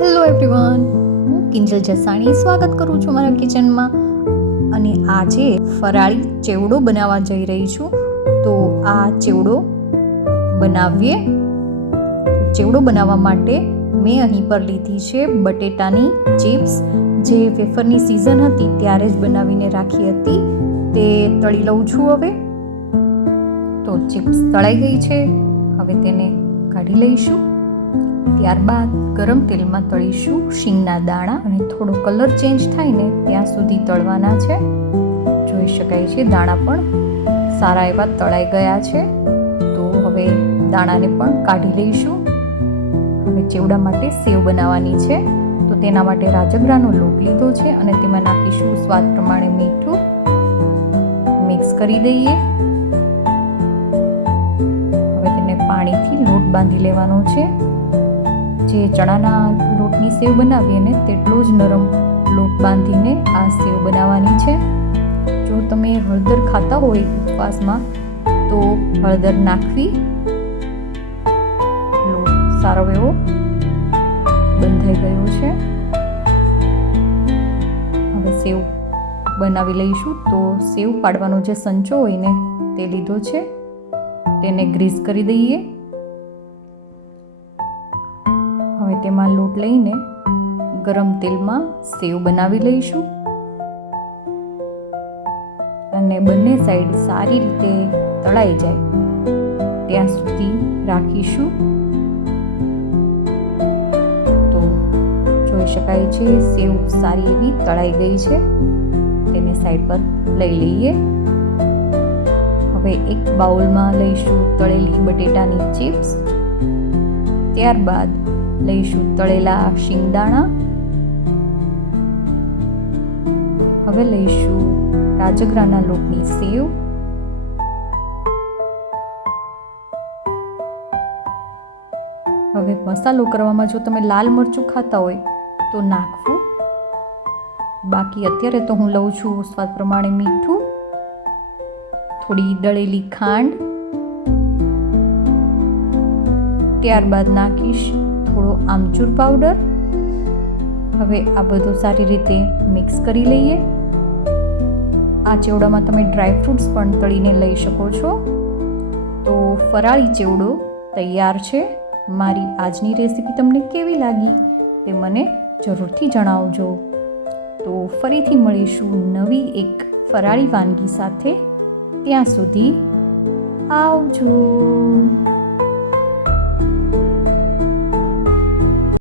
Hello everyone, હું કિંજલ જસાણી સ્વાગત કરું છું મારા કિચનમાં. અને આજે ફરાળી ચેવડો બનાવવા જઈ રહી છું. તો આ ચેવડો બનાવીએ. ચેવડો બનાવવા માટે મેં અહીં પર લીધી છે બટેટાની ચિપ્સ, જે વેફરની સિઝન હતી ત્યારે જ બનાવીને રાખી હતી. તે તળી લઉં છું હવે. તો ચિપ્સ તળાઈ ગઈ છે, હવે તેને કાઢી લઈશું. ત્યારબાદ ગરમ તેલમાં તળીશું શીંગના દાણા, અને થોડો કલર ચેન્જ થાય ને ત્યાં સુધી તળવાના છે. જોઈ શકાય છે દાણા પણ સારા એવા તળાઈ ગયા છે. તો હવે દાણાને પણ કાઢી લઈશું. હવે ચેવડા માટે સેવ બનાવવાની છે, તો તેના માટે રાજગરાનો લોટ લીધો છે અને તેમાં નાખીશું સ્વાદ પ્રમાણે મીઠું. મિક્સ કરી દઈએ. હવે તેને પાણીથી લોટ બાંધી લેવાનો છે. જે ચણાના લોટની સેવ બનાવીએ ને તેટલો જ નરમ લોટ બાંધીને આ સેવ બનાવવાની છે. જો તમે હળદર ખાતા હોય ઉપવાસમાં તો હળદર નાખવી. લોટ સારો એવો બંધાઈ ગયો છે. હવે સેવ બનાવી લઈશું. તો સેવ પાડવાનો જે સંચો હોય ને તે લીધો છે, તેને ગ્રીસ કરી દઈએ. હવે તેમાં લોટ લઈને ગરમ તેલમાં સેવ બનાવી લઈશું અને બંને સાઈડ સારી રીતે તળાઈ જાય ત્યાં સુધી રાખીશું. તો જોઈ શકાય છે સેવ સારી એવી તળાઈ ગઈ છે. તેને સાઈડ પર લઈ લઈએ. હવે એક બાઉલમાં લઈશું તળેલી બટેટાની ચિપ્સ. ત્યારબાદ લઈશું તળેલા શીંગદાણા. હવે લઈશું રાજગરાના લોટની સેવ. હવે મસાલો કરવામાં જો તમે લાલ મરચું ખાતા હોય તો નાખવું. બાકી અત્યારે તો હું લઉં છું સ્વાદ પ્રમાણે મીઠું, થોડી દળેલી ખાંડ. ત્યારબાદ નાખીશ થોડો આમચૂર પાવડર. હવે આ બધું સારી રીતે મિક્સ કરી લઈએ. આ ચેવડામાં તમે ડ્રાય ફ્રૂટ્સ પણ તળીને લઈ શકો છો. તો ફરાળી ચેવડો તૈયાર છે. મારી આજની રેસીપી તમને કેવી લાગી તે મને જરૂરથી જણાવજો. તો ફરીથી મળીશું નવી એક ફરાળી વાનગી સાથે. ત્યાં સુધી આવજો.